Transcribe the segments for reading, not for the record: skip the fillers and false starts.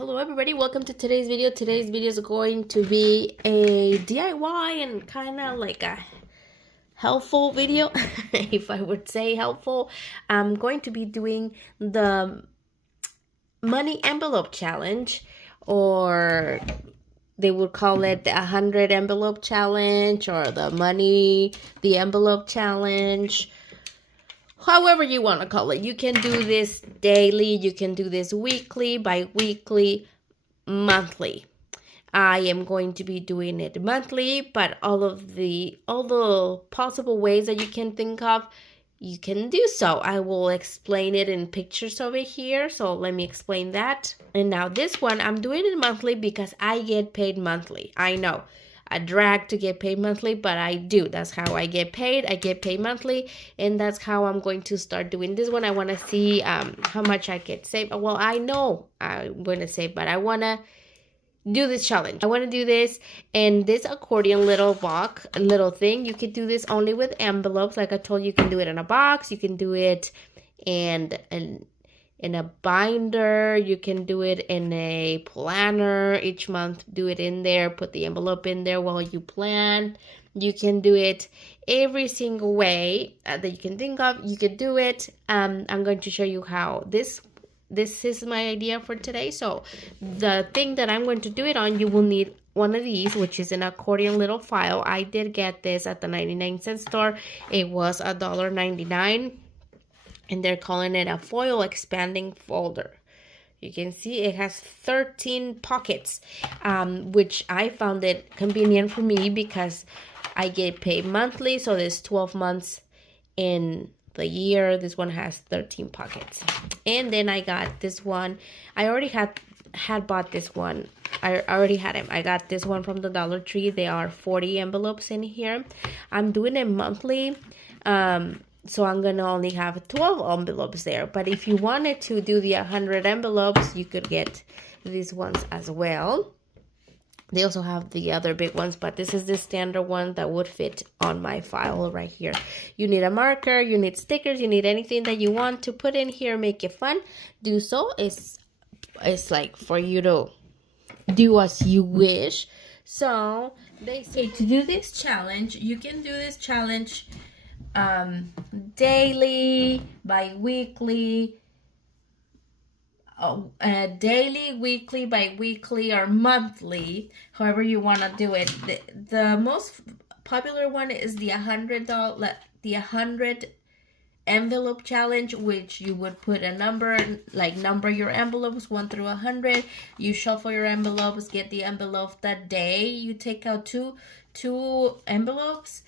Hello everybody, welcome to today's video. Today's video is going to be a DIY and kind of like a helpful video, if I would say helpful. I'm going to be doing the money envelope challenge, or they would call it the 100 envelope challenge, or the envelope challenge. However you want to call it. You can do this daily, you can do this weekly, bi-weekly, monthly. I am going to be doing it monthly, but all the possible ways that you can think of, you can do so. I will explain it in pictures over here, so let me explain that. And now this one, I'm doing it monthly because I get paid monthly. I know, a drag to get paid monthly, but I do. That's how I get paid. I get paid monthly, and that's how I'm going to start doing this one. I want to see how much I can save. Well, I know I'm going to save, but I want to do this challenge. I want to do this, and this accordion little thing, you can do this only with envelopes. Like I told you, you can do it in a box, you can do it in a binder, you can do it in a planner. Each month, do it in there, put the envelope in there while you plan. You can do it every single way that you can think of. You could do it. I'm going to show you how this is my idea for today. So the thing that I'm going to do it on, you will need one of these, which is an accordion little file. I did get this at the 99-cent store. It was $1.99. And they're calling it a foil expanding folder. You can see it has 13 pockets, which I found it convenient for me because I get paid monthly. So there's 12 months in the year. This one has 13 pockets. And then I got this one. I already had bought this one. I already had him. I got this one from the Dollar Tree. There are 40 envelopes in here. I'm doing it monthly. So I'm going to only have 12 envelopes there. But if you wanted to do the 100 envelopes, you could get these ones as well. They also have the other big ones, but this is the standard one that would fit on my file right here. You need a marker, you need stickers, you need anything that you want to put in here, make it fun. Do so. It's like for you to do as you wish. So they say to do this challenge, you can do this challenge daily, bi-weekly, daily, weekly, bi-weekly, or monthly, however you want to do it. The most popular one is the $100 envelope challenge, which you would put a number, like number your envelopes 1 through 100. You shuffle your envelopes, get the envelope that day. You take out two envelopes.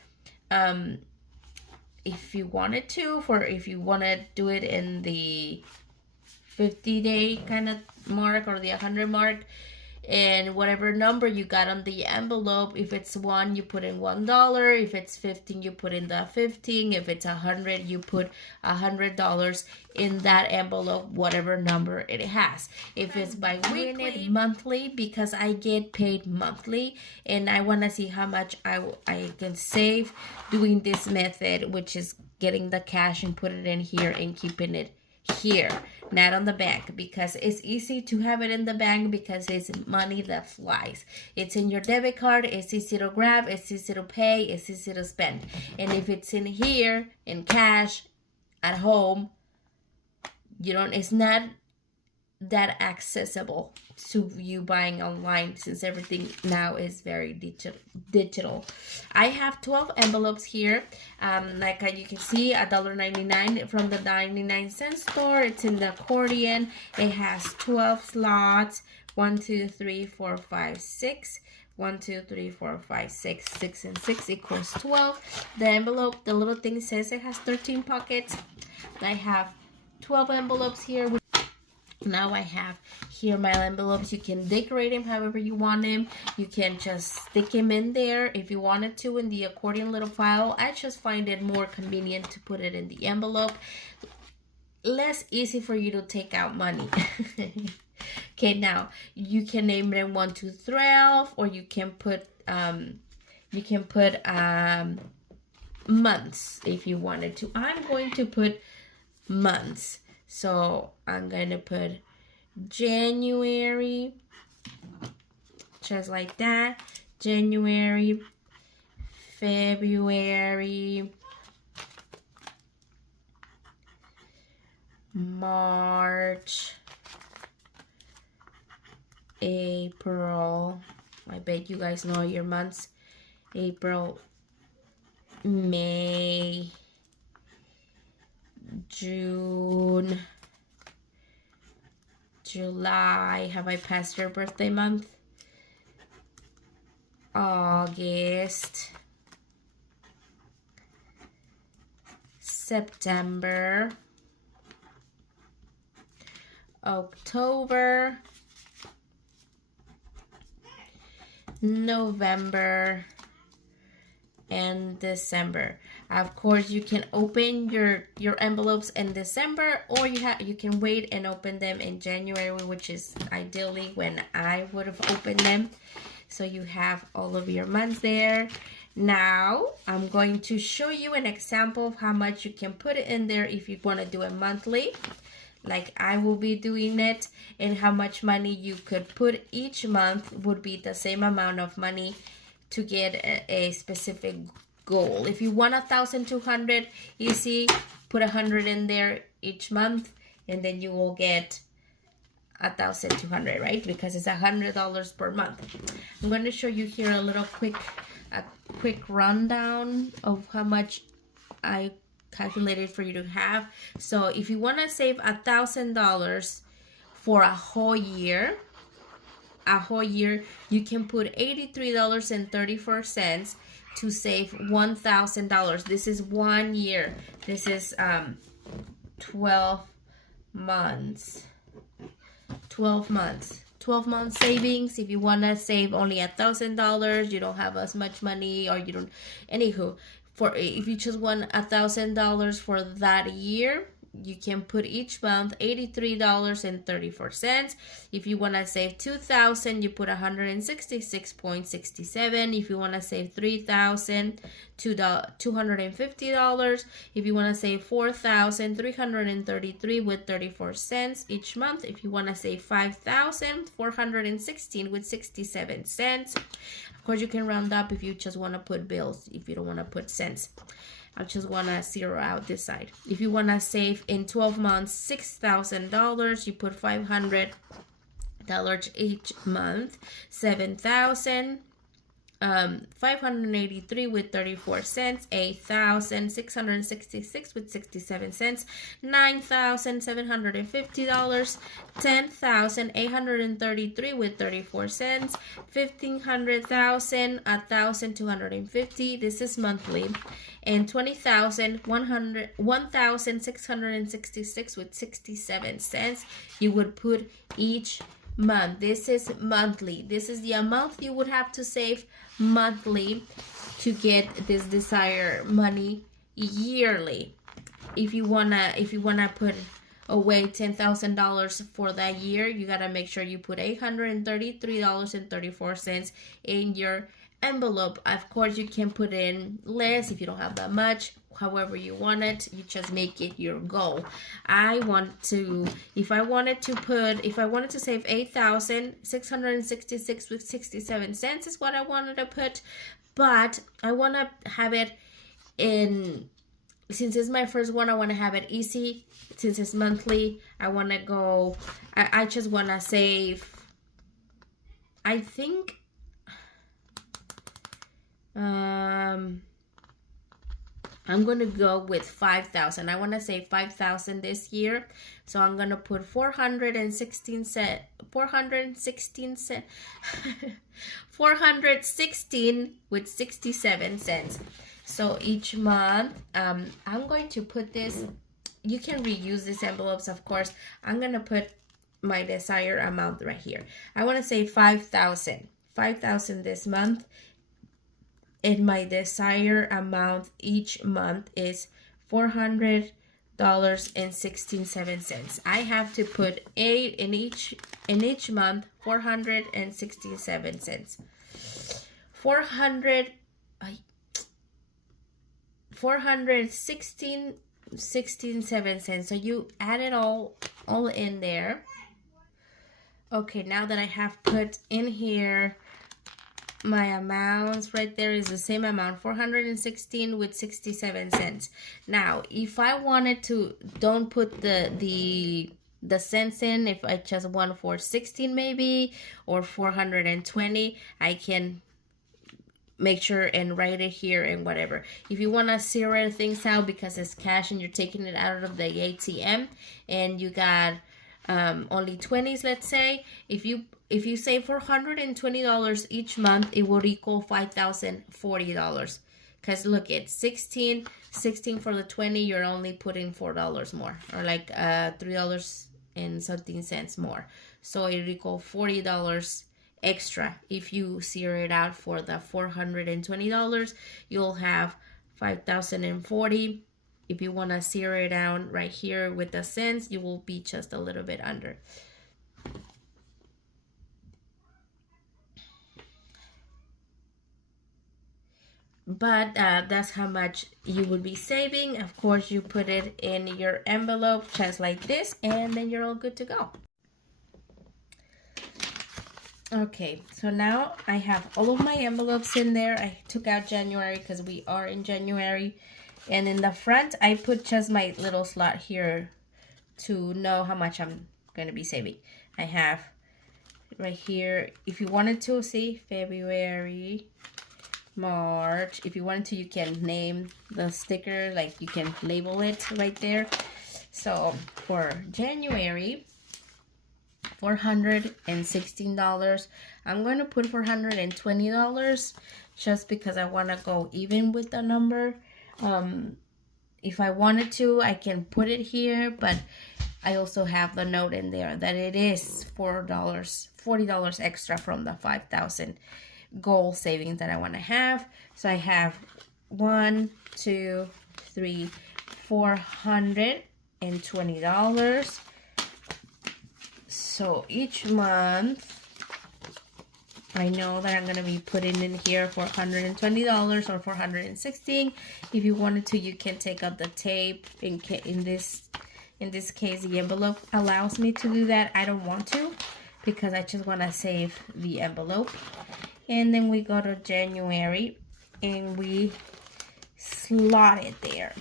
If you wanted to, if you want to do it in the 50-day kind of mark or the 100 mark, and whatever number you got on the envelope, if it's 1, you put in $1. If it's 15, you put in the 15. If it's 100, you put $100 in that envelope, whatever number it has. If it's bi-weekly, monthly, because I get paid monthly, and I want to see how much I can save doing this method, which is getting the cash and put it in here and keeping it here, not on the bank, because it's easy to have it in the bank because it's money that flies. It's in your debit card, it's easy to grab, it's easy to pay, it's easy to spend. And if it's in here in cash at home, it's not that accessible to you buying online, since everything now is very digital. I have 12 envelopes here. Like you can see, $1.99 from the 99-cent store. It's in the accordion. It has 12 slots. 1, 2, 3, 4, 5, 6. 1, 2, 3, 4, 5, 6. 6 and 6 equals 12. The envelope, the little thing says it has 13 pockets. I have 12 envelopes here. Now I have here my envelopes. You can decorate them however you want them. You can just stick them in there if you wanted to in the accordion little file. I just find it more convenient to put it in the envelope. Less easy for you to take out money. Okay, now you can name them 1 to 12, or you can put months if you wanted to. I'm going to put months. So I'm going to put January, just like that. January, February, March, April. I bet you guys know your months. April, May, June, July. Have I passed your birthday month? August, September, October, November, and December. Of course, you can open your envelopes in December, or you can wait and open them in January, which is ideally when I would have opened them. So you have all of your months there. Now I'm going to show you an example of how much you can put in there if you want to do it monthly, like I will be doing it, and how much money you could put each month would be the same amount of money to get a specific goal. If you want 1,200, easy, put 100 in there each month, and then you will get 1,200, right? Because it's $100 per month. I'm going to show you here a quick rundown of how much I calculated for you to have. So if you want to save $1,000 for a whole year, you can put $83.34 to save $1,000. This is 1 year. This is 12 months. 12 months savings. If you want to save only $1,000, you don't have as much money, or you don't, anywho, if you just want $1,000 for that year, you can put each month $83.34. If you want to save $2,000, you put $166.67. If you want to save $3,000, $250. If you want to save $4,333 with 34 cents each month. If you want to save $5,416 with 67 cents. Of course, you can round up if you just want to put bills, if you don't want to put cents. I just want to zero out this side. If you want to save in 12 months $6,000, you put $500 each month. 7,583 with 34 cents. 8,666 with 67 cents. $9,750. 10,833 with 34 cents. 1,500,000. 1,250. This is monthly. And 1,666 with 67 cents you would put each month. This is monthly. This is the amount you would have to save monthly to get this desired money yearly. If you wanna put away $10,000 for that year, you gotta make sure you put $833.34 in your envelope. Of course, you can put in less if you don't have that much. However you want it, you just make it your goal. If I wanted to save 8,666 with 67 cents is what I wanted to put, but I want to have it in, since it's my first one, I want to have it easy. Since it's monthly, I just want to save, I think, I'm going to go with 5,000. I want to save 5,000 this year. So I'm going to put 416 with 67 cents. So each month, I'm going to put this, you can reuse these envelopes, of course. I'm going to put my desired amount right here. I want to save 5,000 this month. And my desired amount each month is $400.67. I have to put 8 in each month, 467 cents. 416.67 cents. So you add it all in there. Okay, now that I have put in here my amounts, right there is the same amount, 416 with 67 cents. Now, if I wanted to, don't put the cents in. If I just want 416 maybe, or 420, I can make sure and write it here and whatever. If you want to zero things out because it's cash and you're taking it out of the ATM and you got only 20s, let's say, if you save $420 each month, it will equal $5,040. Because look, it's 16 for the 20, you're only putting $4 more, or like $3 and something cents more. So it equal $40 extra. If you zero it out for the $420, you'll have $5,040. If you want to zero it down right here with the cents, you will be just a little bit under. But that's how much you would be saving. Of course, you put it in your envelope just like this, and then you're all good to go. Okay, so now I have all of my envelopes in there. I took out January because we are in January. And in the front, I put just my little slot here to know how much I'm going to be saving. I have right here, if you wanted to see February, March, if you wanted to, you can name the sticker, like you can label it right there. So for January, $416. I'm going to put $420 just because I want to go even with the number. If I wanted to, I can put it here, but I also have the note in there that it is $40 extra from the 5,000 goal savings that I want to have. So I have $420. So each month, I know that I'm going to be putting in here $420 or $416. If you wanted to, you can take out the tape. In this case, the envelope allows me to do that. I don't want to because I just want to save the envelope. And then we go to January and we slot it there.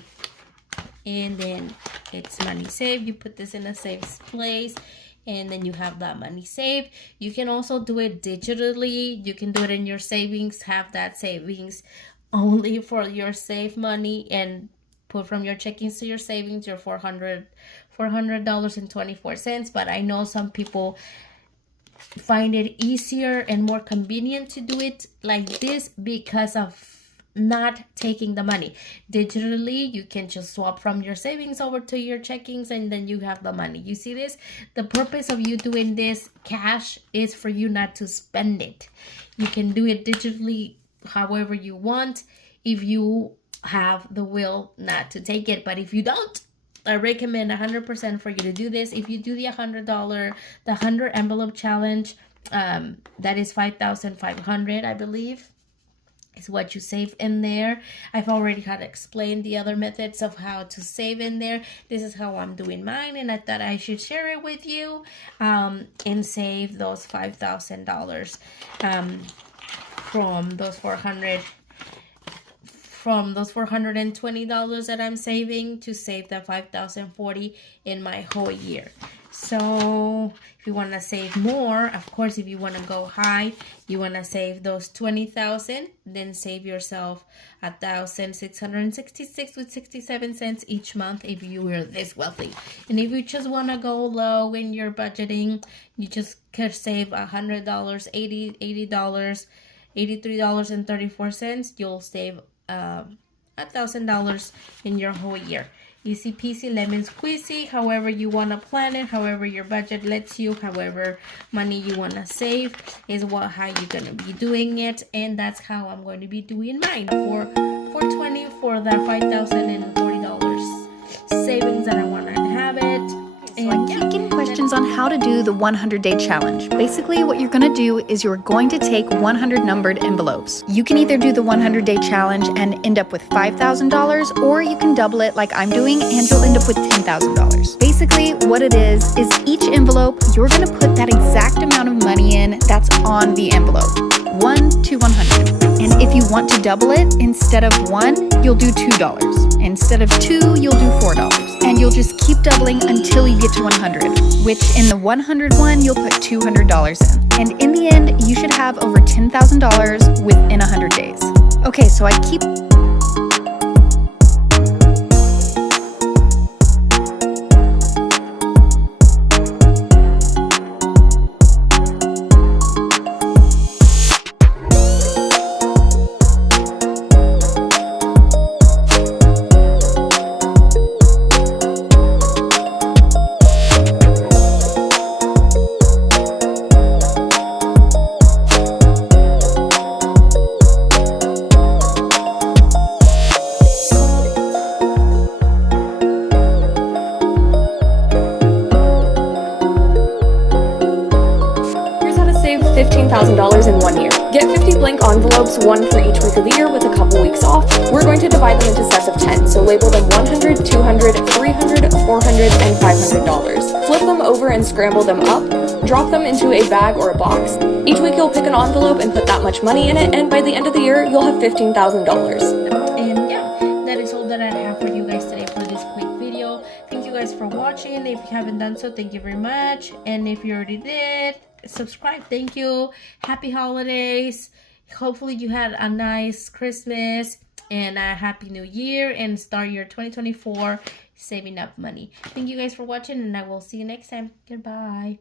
And then it's money saved. You put this in a safe place. And then you have that money saved. You can also do it digitally. You can do it in your savings, have that savings only for your save money, and put from your checkings to your savings your $400.24. But I know some people find it easier and more convenient to do it like this because of not taking the money digitally. You can just swap from your savings over to your checkings and then you have the money. You see this? The purpose of you doing this cash is for you not to spend it. You can do it digitally however you want if you have the will not to take it. But if you don't, I recommend 100% for you to do this. If you do the $100, the 100 envelope challenge, that is $5,500, I believe, is what you save in there. I've already had explained the other methods of how to save in there. This is how I'm doing mine, and I thought I should share it with you and save those $5,000 from those $420 that I'm saving to save the $5,040 in my whole year. So if you want to save more, of course, if you want to go high, you want to save those $20,000, then save yourself $1,666 with 67 cents each month if you were this wealthy. And if you just want to go low in your budgeting, you just could save $100, $80, $83.34. You'll save $1,000 in your whole year. Easy peasy lemon squeezy, however you want to plan it, however your budget lets you, however money you want to save is how you're going to be doing it. And that's how I'm going to be doing mine for $420 for the $5,040 savings that I want to have it. So I'm taking questions on how to do the 100-day challenge. Basically, what you're going to do is you're going to take 100 numbered envelopes. You can either do the 100-day challenge and end up with $5,000, or you can double it like I'm doing and you'll end up with $10,000. Basically, what it is each envelope, you're going to put that exact amount of money in that's on the envelope. 1 to 100. And if you want to double it, instead of 1, you'll do $2. Instead of 2, you'll do $4. And you'll just keep doubling until you get to 100, which in the 100 one, you'll put $200 in. And in the end, you should have over $10,000 within 100 days. Okay, so I keep... $15,000 in 1 year. Get 50 blank envelopes, one for each week of the year with a couple weeks off. We're going to divide them into sets of 10, so label them $100, $200, $300, $400, and $500. Flip them over and scramble them up. Drop them into a bag or a box. Each week you'll pick an envelope and put that much money in it, and by the end of the year, you'll have $15,000. And yeah, that is all that I have for you guys today for this quick video. Thank you guys for watching. If you haven't done so, thank you very much. And if you already did, subscribe. Thank you. Happy holidays. Hopefully you had a nice Christmas and a happy new year, and start your 2024 saving up money. Thank you guys for watching, and I will see you next time. Goodbye.